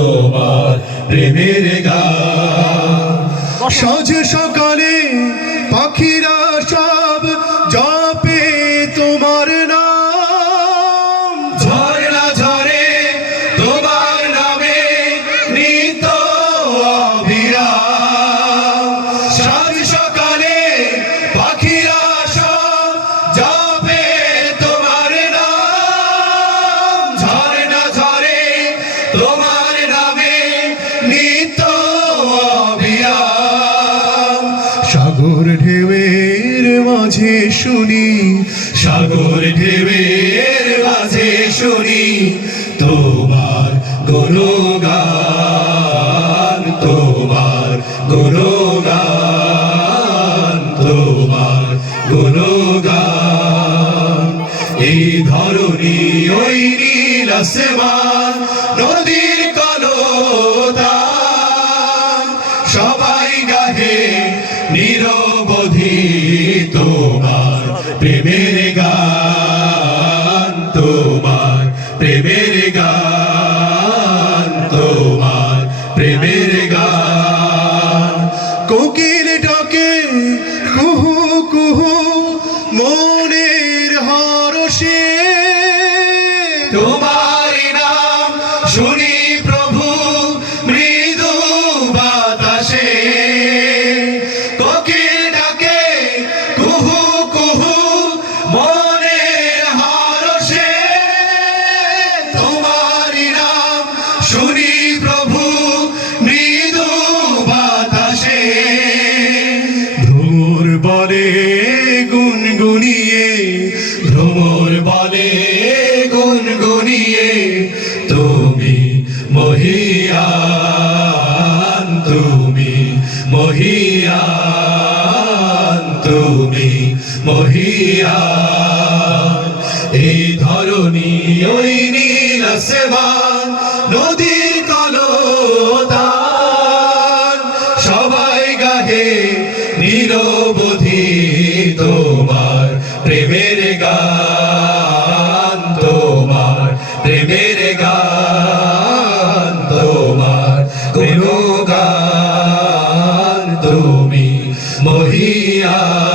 তোমার প্রেমের গান। সাঁঝ সকালে পাখিরা সব জপে তোমার নাম, ঝরনা ঝরে তোমার নামে নিত অবিরাম। সাঁঝ সকালে পাখিরা সব জপে তোমার নাম, ঝরনা ঝরে তোমার নামে নিত অবিরাম। সাগর ঢেউয়ের মাঝে শুনি, সাগর ঢেউয়ের মাঝে শুনি তোমার গুণগান, তোমার গুণগান, তোমার গুণগান। এই ধরণী ওই নীল আসমান নদীর কলতান, সবাই গাহে নিরবধি তোমার প্রেমের গান, তোমার প্রেমের গান, তোমার প্রেমের গান। কোকিল ডাকে কুহু কুহু মনের হরষে, তোমার নাম শুনি প্রভু মৃদু বাতাসে। কোকিল ডাকে কুহু কুহু মনের হরষে, তোমার নাম শুনি প্রভু মৃদু বাতাসে। ভ্রমর বলে গুনগুনিয়ে, ভ্রমর বলে গুনগুনিয়ে তুমি মহিয়ান, তুমি মহিয়ান, তুমি মহিয়ান। এই ধরণী ওই নীল আসমান নদীর কলতান, সবাই গাহে নিরবধি তোমার প্রেমের গান, তোমার প্রেমের গান, তোমার গুণগান। তুমি মহিয়ান।